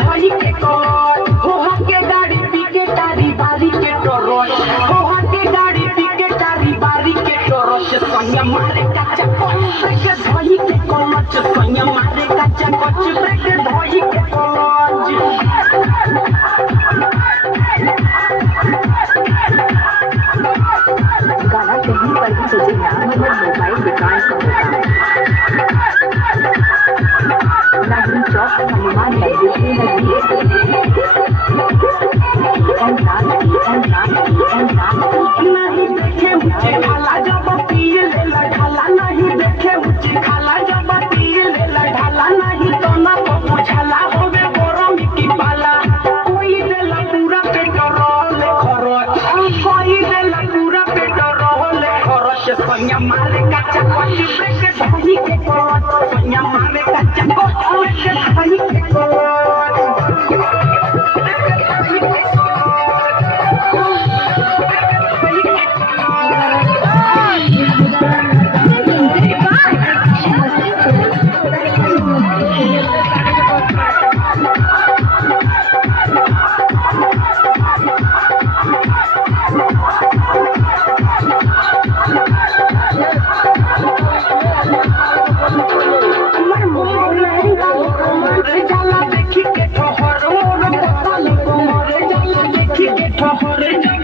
धोई के कोट होहा के गाड़ी पी के तारी बारी के टोरोच होहा के गाड़ी पी के तारी बारी के टोरोच सोनिया मारे कच्चा कोच के धोई के कोच सोनिया मारे कच्चा कोच के धोई के कोच गाना कहीं पर भी तुझे नाम और मोबाइल दुकान का होगा नागिन चौक हनुमान मंदिर में नहीं देखे मुझे खाला जब पिए ले ढाला नहीं देखे मुझे खाला जब पिए ले ढाला नहीं तो ना तो बुझाला होवे गरम की पाला कोई देला पूरा पेट्रोल खरच कोई देला पूरा पेट्रोल खरच सोनिया मारे कच्चा कोच ब्रेक धोई के कोच सोनिया मारे कच्चा कोच ब्रेक धोई के कोच